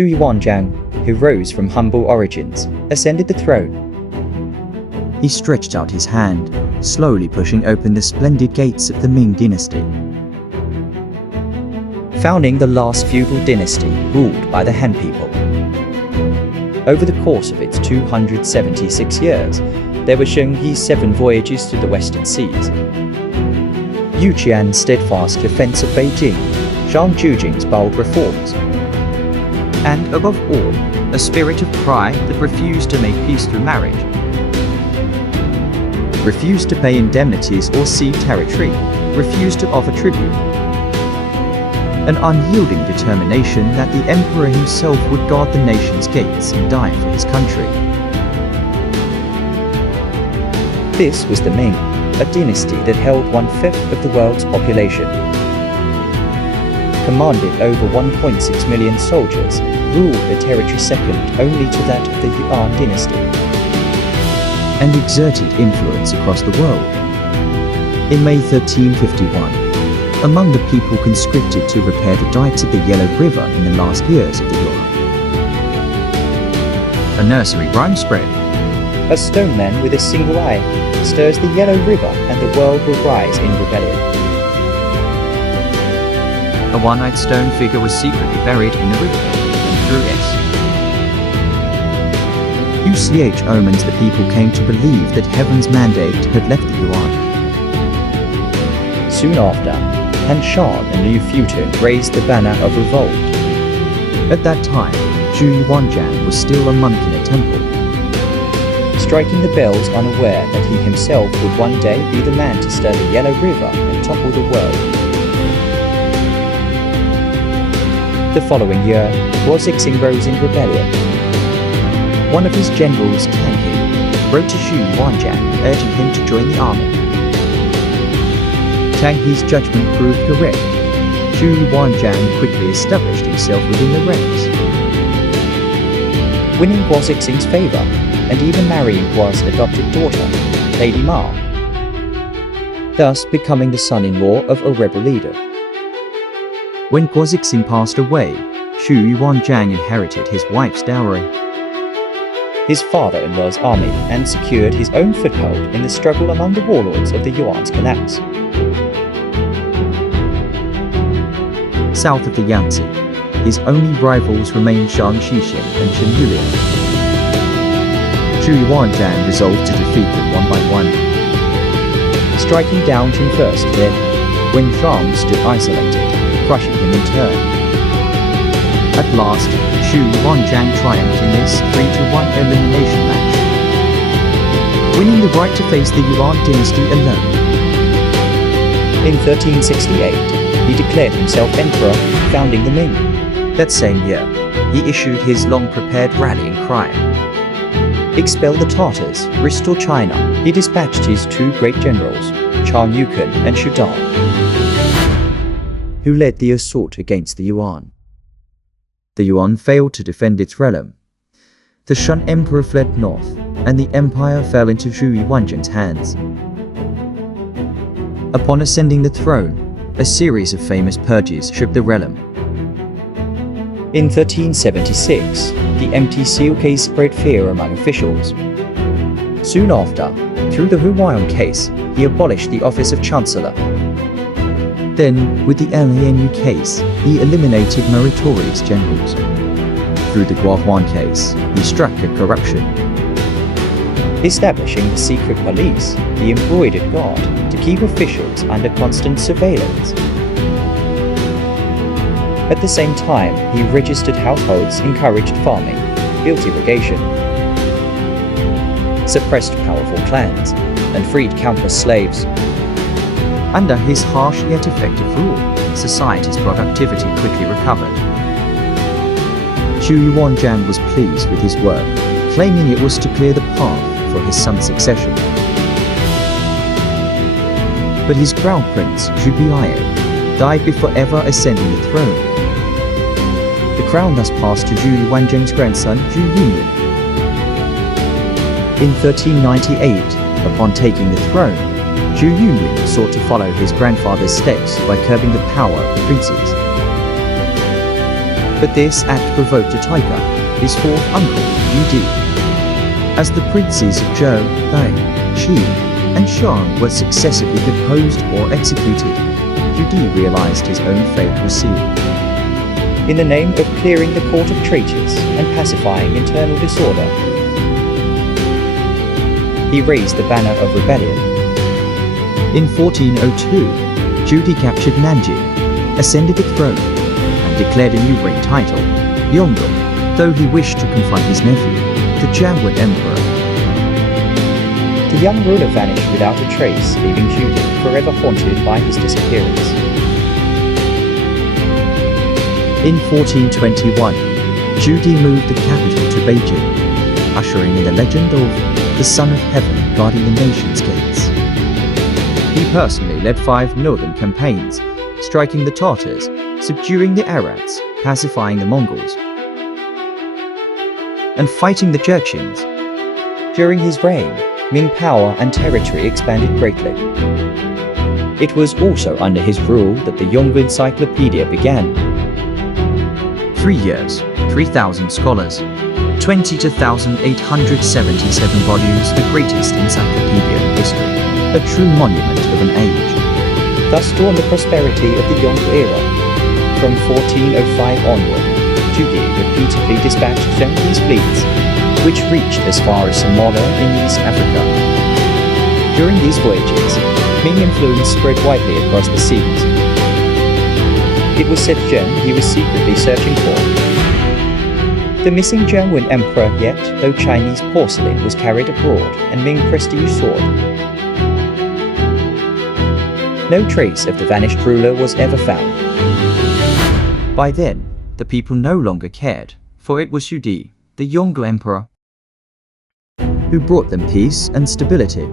Zhu Yuanzhang, who rose from humble origins, ascended the throne. He stretched out his hand, slowly pushing open the splendid gates of the Ming Dynasty. Founding the last feudal dynasty ruled by the Han people. Over the course of its 276 years, there were Zheng He's 7 voyages to the western seas, Yu Qian's steadfast defense of Beijing, Zhang Juzheng's bold reforms, and above all, a spirit of pride that refused to make peace through marriage, refused to pay indemnities or cede territory, refused to offer tribute. An unyielding determination that the emperor himself would guard the nation's gates and die for his country. This was the Ming, a dynasty that held 1/5 of the world's population, commanded over 1.6 million soldiers, ruled a territory second only to that of the Yuan dynasty, and exerted influence across the world. In May 1351, among the people conscripted to repair the dikes of the Yellow River in the last years of the Yuan, a nursery rhyme spread. A stone man with a single eye stirs the Yellow River and the world will rise in rebellion. A one-eyed stone figure was secretly buried in the riverbed and through S. UCH omens the people came to believe that heaven's mandate had left the Yuan. Soon after, Han Shan and Liu Futan raised the banner of revolt. At that time, Zhu Yuanzhang was still a monk in a temple, striking the bells unaware that he himself would one day be the man to stir the Yellow River and topple the world. The following year, Guozixing rose in rebellion. One of his generals, Zheng He, wrote to Zhu Yuanzhang urging him to join the army. Zheng He's judgment proved correct. Zhu Yuanzhang quickly established himself within the ranks, winning Guozixing's favor and even marrying Guo's adopted daughter, Lady Ma, thus becoming the son-in-law of a rebel leader. When Guozixing passed away, Zhu Yuanzhang inherited his wife's dowry, his father-in-law's army, and secured his own foothold in the struggle among the warlords of the Yuan's collapse. South of the Yangtze, his only rivals remained Zhang Xixing and Chen Yulian. Zhu Yuanzhang resolved to defeat them one by one, striking down Chen first, then, when Zhang stood isolated, crushing him in turn. At last, Zhu Yuanzhang triumphed in this 3-1 elimination match, winning the right to face the Yuan dynasty alone. In 1368, he declared himself emperor, founding the Ming. That same year, he issued his long-prepared rallying cry. Expel the Tartars, restore China. He dispatched his 2 great generals, Chang Yuken and Shu Dan, who led the assault against the Yuan. The Yuan failed to defend its realm. The Shan Emperor fled north, and the empire fell into Zhu Yuanzhang's hands. Upon ascending the throne, a series of famous purges shook the realm. In 1376, the empty seal case spread fear among officials. Soon after, through the Humayun case, he abolished the office of Chancellor. Then, with the LANU case, he eliminated meritorious generals. Through the Guohuan case, he struck at corruption, establishing the secret police, the embroidered guard, to keep officials under constant surveillance. At the same time, he registered households, encouraged farming, built irrigation, suppressed powerful clans, and freed countless slaves. Under his harsh yet effective rule, society's productivity quickly recovered. Zhu Yuanzhang was pleased with his work, claiming it was to clear the path for his son's succession. But his crown prince, Zhu Biaye, died before ever ascending the throne. The crown thus passed to Zhu Yuanzhang's grandson, Zhu Yunyan. In 1398, upon taking the throne, Zhu Yuanzhang sought to follow his grandfather's steps by curbing the power of the princes. But this act provoked a tiger, his fourth uncle, Yu Di. As the princes of Zhou, Bai, Qi, and Shan were successively deposed or executed, Yu Di realized his own fate was sealed. In the name of clearing the court of traitors and pacifying internal disorder, he raised the banner of rebellion. In 1402, Zhu Di captured Nanjing, ascended the throne, and declared a new reign title, Yongle, though he wished to confront his nephew, the Jianwen Emperor. The young ruler vanished without a trace, leaving Zhu Di forever haunted by his disappearance. In 1421, Zhu Di moved the capital to Beijing, ushering in the legend of the Son of Heaven guarding the nation's gates. He personally led 5 northern campaigns, striking the Tartars, subduing the Arats, pacifying the Mongols, and fighting the Jurchens. During his reign, Ming power and territory expanded greatly. It was also under his rule that the Yongle Encyclopedia began. 3 years, 3,000 scholars, 22,877 volumes, the greatest encyclopedia in history, a true monument of an age. Thus dawned the prosperity of the Yongle era. From 1405 onward, Zhu Di repeatedly dispatched Zheng He's fleets, which reached as far as Somalia in East Africa. During these voyages, Ming influence spread widely across the seas. It was said Zheng He was secretly searching for the missing Jianwen Emperor, yet, though Chinese porcelain was carried abroad and Ming prestige soared, no trace of the vanished ruler was ever found. By then, the people no longer cared, for it was Zhu Di, the Yongle Emperor, who brought them peace and stability.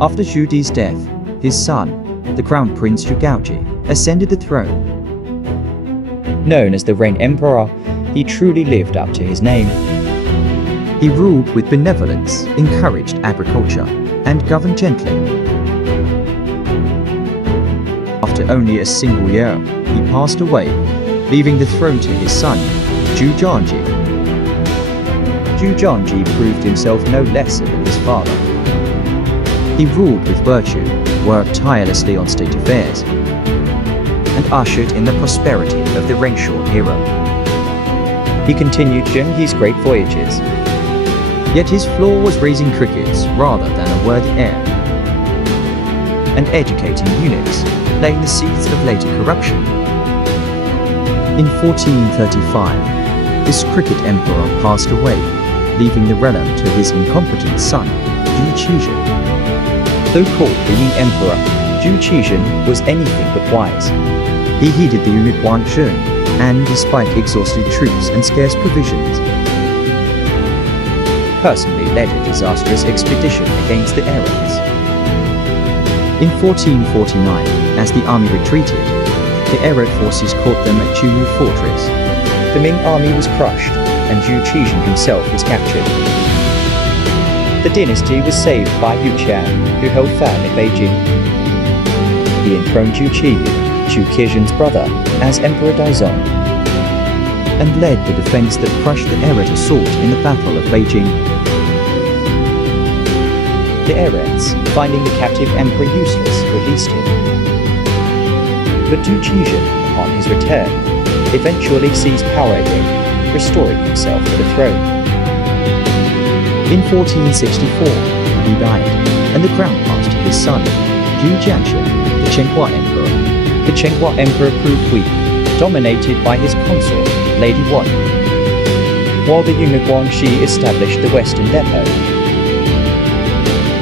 After Zhu Di's death, his son, the Crown Prince Zhu ascended the throne. Known as the Reign Emperor, he truly lived up to his name. He ruled with benevolence, encouraged agriculture, and governed gently. After only a single year, he passed away, leaving the throne to his son, Zhu Yuanzhang. Zhu Yuanzhang proved himself no lesser than his father. He ruled with virtue, worked tirelessly on state affairs, and ushered in the prosperity of the Renaissance era. He continued Zheng He's great voyages. Yet his flaw was raising crickets rather than a worthy heir, and educating eunuchs, laying the seeds of later corruption. In 1435, this cricket emperor passed away, leaving the realm to his incompetent son, Jurchens. Though called the Ming Emperor, Jurchens was anything but wise. He heeded the eunuch Wanli, and despite exhausted troops and scarce provisions, personally led a disastrous expedition against the Arabs. In 1449, as the army retreated, the Arab forces caught them at Jianwen fortress. The Ming army was crushed, and Jurchens himself was captured. The dynasty was saved by Yu Qian, who held firm in Beijing. He enthroned Zhu Qian's brother, as Emperor Daizong, and led the defense that crushed the Arab assault in the Battle of Beijing. The Arabs, finding the captive emperor useless, released him. But Zhu Yuanzhang, upon his return, eventually seized power again, restoring himself to the throne. In 1464, he died, and the crown passed to his son, Zhu Yuanzhang, the Chenghua Emperor. The Chenghua Emperor proved weak, dominated by his consort, Lady Wan, while the eunuch Wanxi established the Western Depot,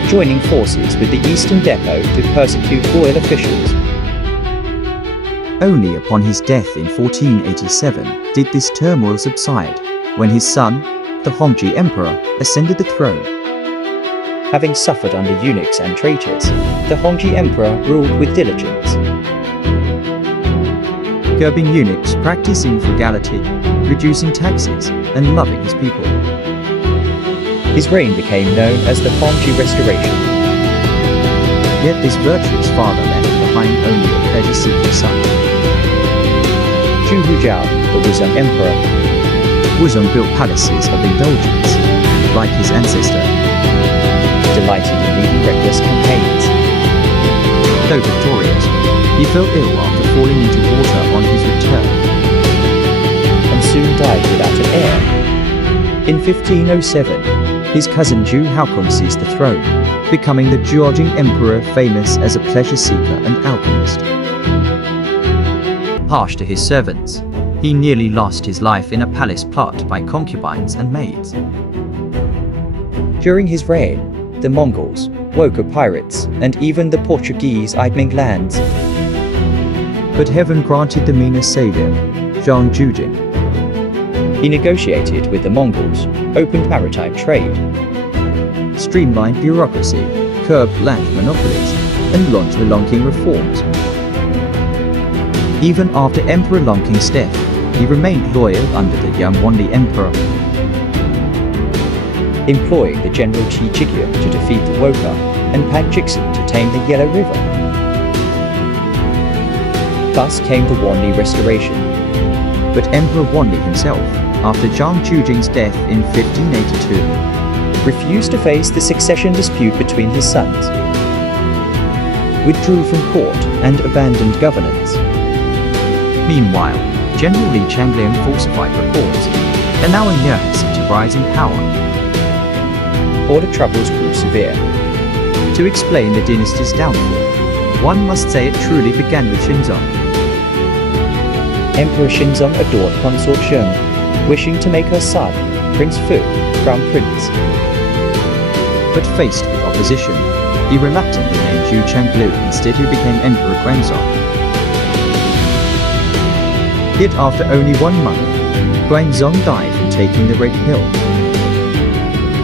joining forces with the Eastern Depot to persecute royal officials. Only upon his death in 1487 did this turmoil subside, when his son, the Hongxi Emperor, ascended the throne. Having suffered under eunuchs and traitors, the Hongxi Emperor ruled with diligence, curbing eunuchs, practicing frugality, reducing taxes, and loving his people. His reign became known as the Wanli Restoration. Yet this virtuous father left behind only a pleasure-seeking son. Zhu Zhu Yuanzhang, the Wuzheng Emperor. Wuzheng built palaces of indulgence, like his ancestor. Delighted in leading reckless campaigns. Though victorious, he fell ill after falling into water on his return, And soon died without an heir. In 1507, his cousin Zhu Yuanzhang seized the throne, becoming the Jiajing Emperor, famous as a pleasure seeker and alchemist. Harsh to his servants, he nearly lost his life in a palace plot by concubines and maids. During his reign, the Mongols, Wokou pirates, and even the Portuguese eyed Ming lands. But heaven granted the Ming a savior, Zhang Juzheng. He negotiated with the Mongols, opened maritime trade, Streamlined bureaucracy, curbed land monopolies, and launched the Longqing reforms. Even after Emperor Longqing's death, he remained loyal under the young Wanli Emperor, employing the general Jiajing to defeat the Wokou and Pan Jixin to tame the Yellow River. Thus came the Wanli Restoration. but Emperor Wanli himself, after Zhang Juzheng's death in 1582, refused to face the succession dispute between his sons, withdrew from court and abandoned governance. Meanwhile, General Li Changliang falsified reports, allowing eunuchs to rise in power. Border troubles grew severe. To explain the dynasty's downfall, one must say it truly began with Xuanzang. Emperor Xuanzang adored consort Zheng, wishing to make her son, Prince Zhu, crown prince. But faced with opposition, he reluctantly named Zhu Changlu instead, who became Emperor Guangzong. Yet after only 1 month, Guangzong died from taking the Red Hill.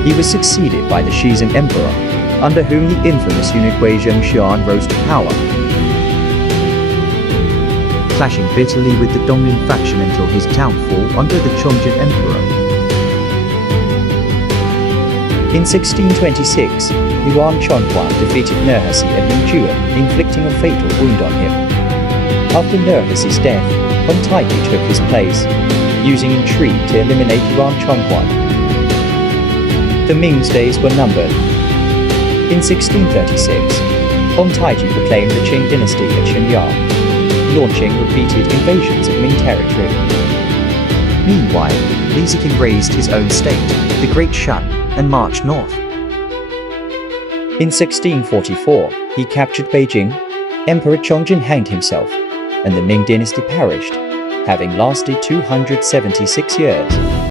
He was succeeded by the Shizhen Emperor, under whom the infamous eunuch Zheng He rose to power, clashing bitterly with the Donglin faction until his downfall under the Chongqing Emperor. In 1626, Yuan Chonghuan defeated Nurhaci at Ningjuan, inflicting a fatal wound on him. After Nurhaci's death, Hong Taiji took his place, using intrigue to eliminate Yuan Chonghuan. The Ming's days were numbered. In 1636, Hong Taiji proclaimed the Qing dynasty at Shenyang, launching repeated invasions of Ming territory. Meanwhile, Li Ziqing raised his own state, the Great Shan, and marched north. In 1644, he captured Beijing. Emperor Chongqing hanged himself, and the Ming dynasty perished, having lasted 276 years.